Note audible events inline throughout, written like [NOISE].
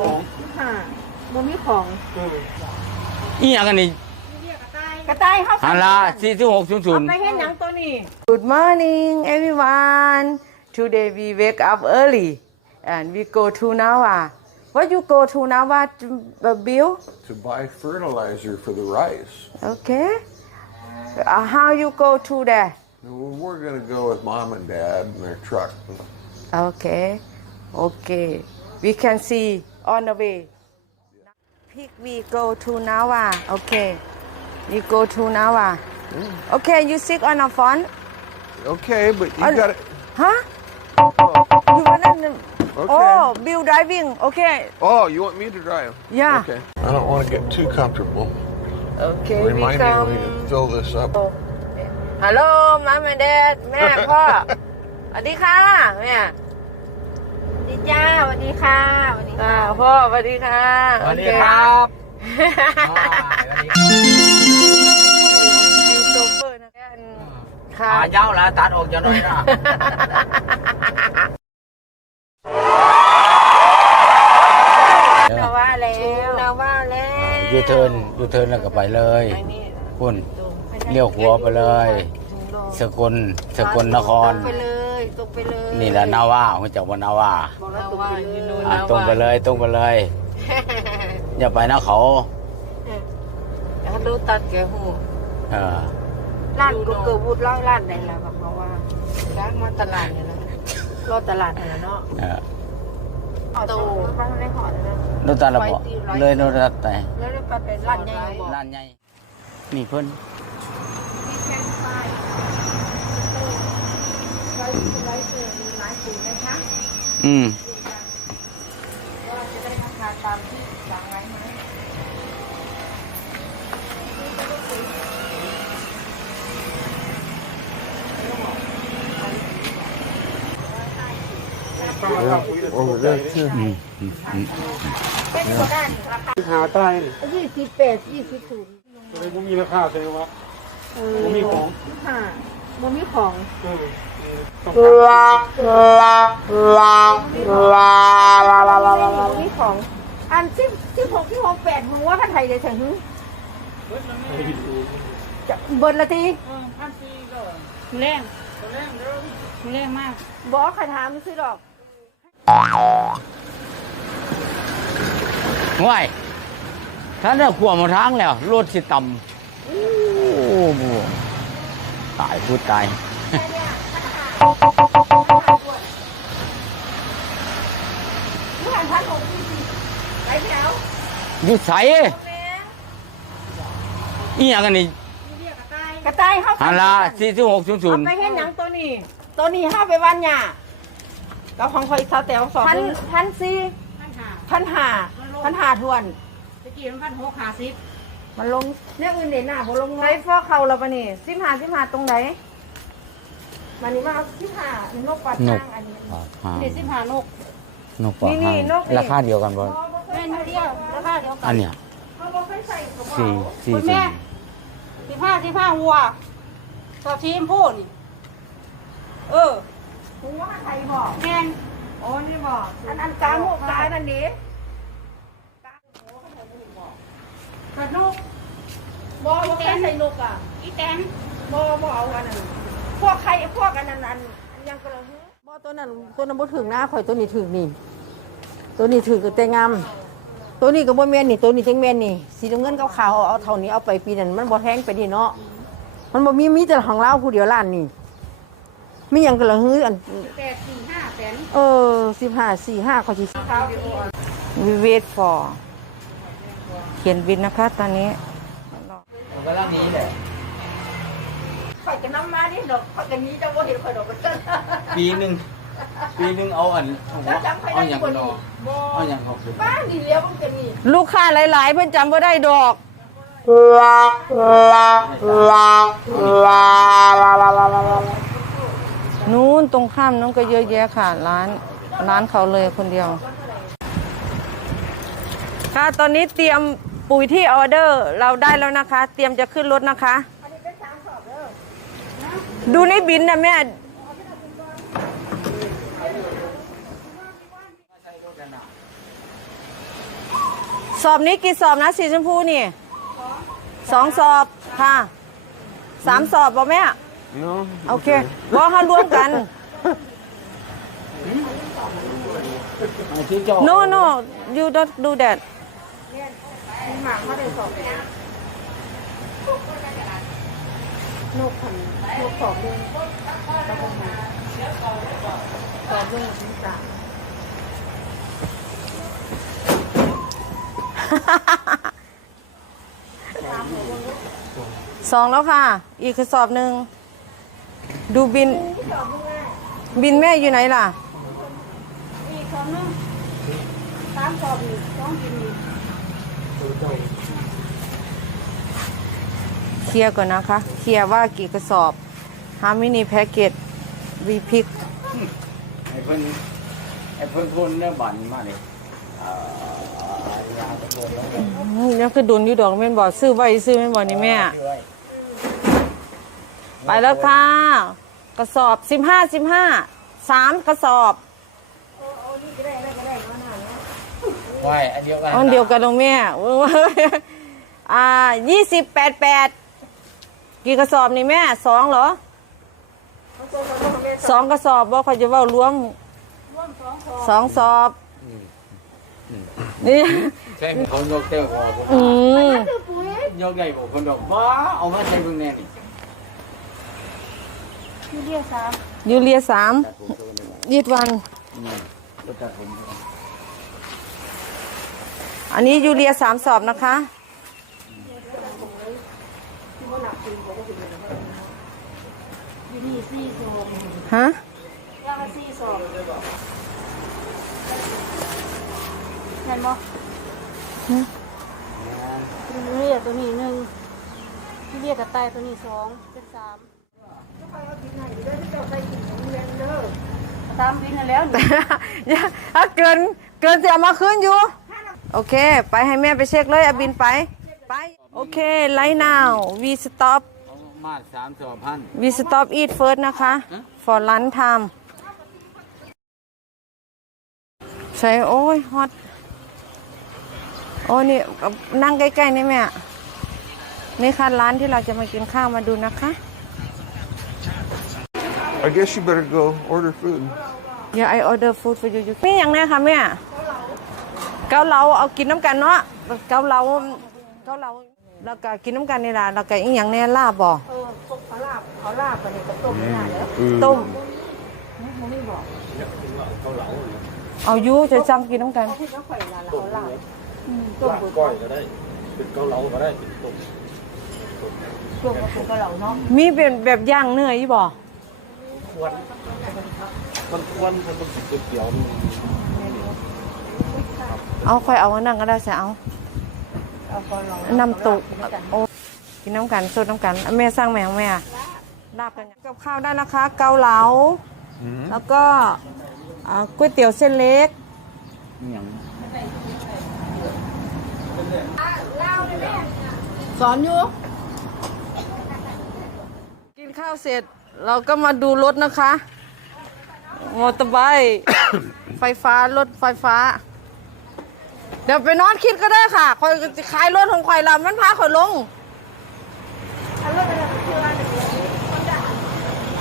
ของ ค่ะบ่มีของ เออ อีหยังกันนี่ กระต่ายเฮา หันละสี่สิบหกศูนย์ศูนย์ ไปเฮ็ดหยังตัวนี้ Good morning, everyone. Today we wake up early and we go to Nawa. What you go to Nawa, to, uh, Bill? to buy fertilizer for the rice. Okay. Uh, how you go to there? Well, We're going to go with mom and dad in their truck. Okay. Okay. We can see on the way. Pick we go to Nawa. Okay. We go to Nawa. Okay, you sit on the phone. Okay, but you Oh, got to. Huh? You wanna? Oh, Bill driving. Okay. Oh, you want me to drive? Yeah. Okay. I don't want to get too comfortable. Okay. Remind we me come. when you fill this up. ฮัลโหลมาแม่เดดแม่ พ่อ สวัสดีค่ะแม่ [LAUGHS] ดี จ้าสวัสดีค่ะสวัสดีอ่าพ่อสวัสดีค่ะสวัสดีโอเครับอ่าสวัสดีครับยูทูบเบอร์นะแม่ค่ะ ขาเย้าแล้วตัดออกจะน้อยนะนาว่าแล้วนาว่าแล้วยูเทิร์นยูเทิร์นแล้วก็ไปเลยอันนี้พุ่นเลี้ยวหัวไปเลย สกลสกลนครตรงไปเลย ตรงไปเลยนี่แหละนาว่าหัวจักว่านาว่าบอกแล้วตรงไปเลยอะตรงไปเลยตรงไปเลยอย่าไปนะเขาแล้วรู้ตัดแกหูเออร้านก็เกิดวุฒิร้านร้านไหนแล้วบอกเขาว่าร้านมาตลาดเนี่ยนะรอตลาดเนี่ยนะเนาะเออโตบ้านได้หอดนะรถตัดระบบเลยรถตัดแต่แล้วได้ปัดเป็นร้านใหญ่บอกร้านใหญ่นี่เพิ่น อืม Over there, too. อืมอืมอืมหาใต้ยี่สิบแปดยี่สิบศูนย์เลยบ่มีราคาแสดงว่าบ่มีของค่ะบ่มีของ เออต้องการบ่มีของ อันสิบสิบหกสิบหกแปดมึงว่าพันไทยเลยถึงจะเบิดละทีแรงแรงมากบอกใครถามซื้อดอกห่วยถ้าได้ขวมาทางแล้วรถสิต่ำโอ้โหตายพูดตาย หยุดใส่อีหยังกันนี่กระต่ายเขาหันละสี่สิบหกศูนย์ศูนย์ไปเฮ็ดหยังตัวนี้ ตัวนี้ห้าไปวันหยากับของคอยซาแตวสองพันพันสี่พันหาพันห้าพันห้าทวนตะกี้มันพันหกหาสิบมันลงเนี่ยอื่นเด่นหน้าบ่ลงไรฟอกเขาเราปะนี่สิบห้าสิบห้าตรงไหนมันนี่มาเอาสิบห้านกปัดทางอันนี้นี่สิบห้านกนกปลานี่นี่นกนี่ราคาเดียวกันบ่แม่นเดียวราคาเดียวกัอันนเนี้ยเขาบอกให้ใส่กระเป๋าสี่สี่คุณศูแม่นย์สิบห้าสิบห้าวัวตัวทีมพูดนี่ เออคุณว่าใครบอกแม่นโอ้นี่บอกอันอันกลางหกกลางนั่นนี้กระนกบอว่าใครใส่นกอะอีแตนบอบอเอาอันนั้นพวกใครพวกอันนั้นอันอันยังกระหือบอตัวนั้นตัวนั้นบ่ถึงนะข่อยตัวนี้ถึงนี่ ตัวนี้ถึงแต่งาม ตัวนี้ก็บ่แม่นนี่ตัวนี้จังแม่นนี่สีน้ำเงินขาวๆเอาเอาเท่านี้เอาไปปีนั้นมันบ่แพงไปนี่เนาะมันบ่มีมีแต่ของเราผู้เดียวร้านนี่มีหยังก็ละฮืออันแปดสี่ห้าแสนเออ15 45เขาสิ We wait for เขียนบินนะคะตอนนี้ก็ร่างนี้แหละข่อยก็นำมานี่ดอกข่อยก็หนี้จะบ่เห็นข่อยดอกก็ปีหนึ่ง ปีหนึ่งเอาอันเอาหัวเอาอย่างกันเนาะเอาอย่างเขาคือบ้านนี่เลี้ยวมันก็นี่ลูกค้าหลายๆ เพิ่นจำบ่ได้ดอก นู้นตรงข้ามนู้นก็เยอะแยะค่ะ ร้านร้านเขาเลยคนเดียว ค่ะตอนนี้เตรียมปุ๋ยที่ออเดอร์เราได้แล้วนะคะ เตรียมจะขึ้นรถนะคะ ดูในบินนะแม่ สอบนี้กี่สอบนะสีชมพูนี่สองสอบค่ะสามสอบบ่แม่ No. โอเคบ่เขารวมกันที่จอ no no you don't do that หมากมาได้สอบนกขันนกสอบเดือนแล้วก็มาสอบเดือนถึงสา สองแล้วค่ะ อีกกระสอบหนึ่ง ดูบิน บินแม่อยู่ไหนล่ะ อีกสอบนึงสามสอบอีกสองกินอีกเคลียร์ก่อนนะคะ เคลียร์ว่ากี่กระสอบ how many packet we pick ไอ้เพิ่นไอ้เพิ่นคนเนี่ยบันมาเลยอ่ายาตะโก นแล้วอืมยังคือดุนอยู่ดอกแม่นบอกซื้อไว้ซื้อแม่นบอกนี่แม่ด้วยไปแล้วค่ะ กระสอบสิบห้าสิบห้าสามกระสอบไว้อันเดียวกันอันเดียวกันตรงแม่อ่ายี่สิบแปดแปดกี่กระสอบนี่แม่สองเหรอสองกระสอบว่าเขาจะเว่ารวมสองสอบ นี่ใช่เขายกเต้าบอกอืมยกใหญ่บอกคนดอกบ้าเอามาใส่เบิ่งแน่นี่ที่เรียสามยูเรียสามยีดวันอันนี้ยูเรียสามสอบนะคะอยู่นี่สี่สอบฮะ ย่างละสี่สอบ เห็นบ่ที่เรียกตัวนี้หนึ่งที่เรียกกระต่ายตัวนี้สองเป็นสามตามบินแล้วนี่อย่าถ้าเกินเกินจะเอามาคืนอยู่ โอเค ไปให้แม่ไปเช็คเลยเอาบินไปไปโอเค right now we stop เอามาสามสองพัน we stop eat first นะคะ for lunch time ใช่โอ้ยฮอต โอ้นี่นั่งใกล้ๆนี่แม่นี่ค่ะร้านที่เราจะมากินข้าวมาดูนะคะ I guess you better go order food. Yeah I order food for you you นี่อย่างแนี้ค่ะแม่เกาเหลาเอากินน้ำกันเนาะเกาเหลาเกาเหลาแล้วก็กินน้ำกันนี่ล่ะแล้วก็อีกอย่างแนี้ลาบบ่เออเขาลาบเขาลาบไปนี่ก็ต้มไม่ได้แล้วต้มเอาอยูจะจังกินน้ำกันที่เขาไข่ลาเขาลาบ อืมต้มบุก้อยก็ได้ เป็นเกาเหลาก็ได้เป็นต้มต้มกับปูกระเหล่าเนาะมีเป็นแบบย่างเนื้ออีบ่มันควนมันต้องกินก๋วยเตี๋ยวนี่เอาค่อยเอาอันนั่งก็ได้ใช่เอาเอากระเหล่าน้ำตกโอ้กินน้ำกันสดน้ำกันอะแม่สร้างแมวแม่ลาบกันกับข้าวได้นะคะ เกาเหลา แล้วก็อ่าก๋วยเตี๋ยวเส้นเล็กนี่หยัง สอนอยู่ กินข้าวเสร็จเราก็มาดูรถนะคะ มอเตอร์ไซค์ไฟฟ้ารถไฟฟ้า เดี๋ยวไปนอนคิดก็ได้ค่ะคอยจะขายรถของข่อยละมันพาข่อยลง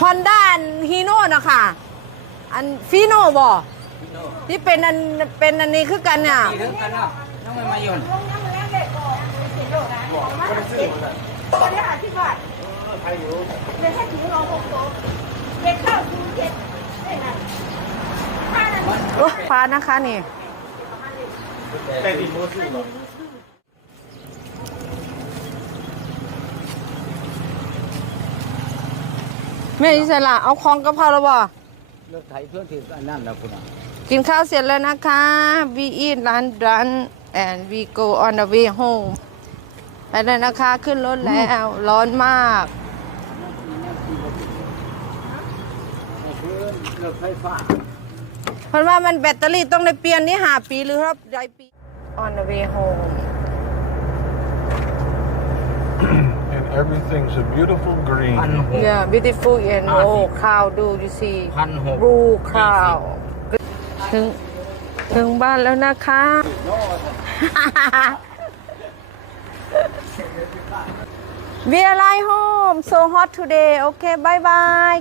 ฮอนด้าฮีโน่นะคะอันฟีโน่บ่ที่เป็นอันเป็นอันนี้คือกันเนี่ยนี่ถึงกันเนาะน้ องไม่มาโยนคนละห้าสิบบาทเดี๋ยวถ้าถึงรอหกโต๊ะเด็กข้าวซื้อเจ็ดได้นะห้านาทีโอ้ฟ้านะคะนี่ แต่ดินโมซื้อหรอแม่อิสระเอาของกะเพราแล้วบ่เลือกไทยเพื่อที่อันนั้นแล้วคุณอะกินข้าวเสร็จแล้วนะคะ we eat lunch done and we go on the way home ไปเลยนะคะขึ้นรถแล้ว ร้อนมากเลือกไฟฟ้าเพราะว่ามันแบตเตอรี่ต้องได้เปลี่ยนนี่หาปีหรือครับรายปี on the way home And everything's a beautiful green. พันหก yeah beautiful and อ่า oh สิ cow do you see พันหก blue cow ถึง ถึงบ้านแล้วนะคะ We arrive home so hot today. Okay, bye bye.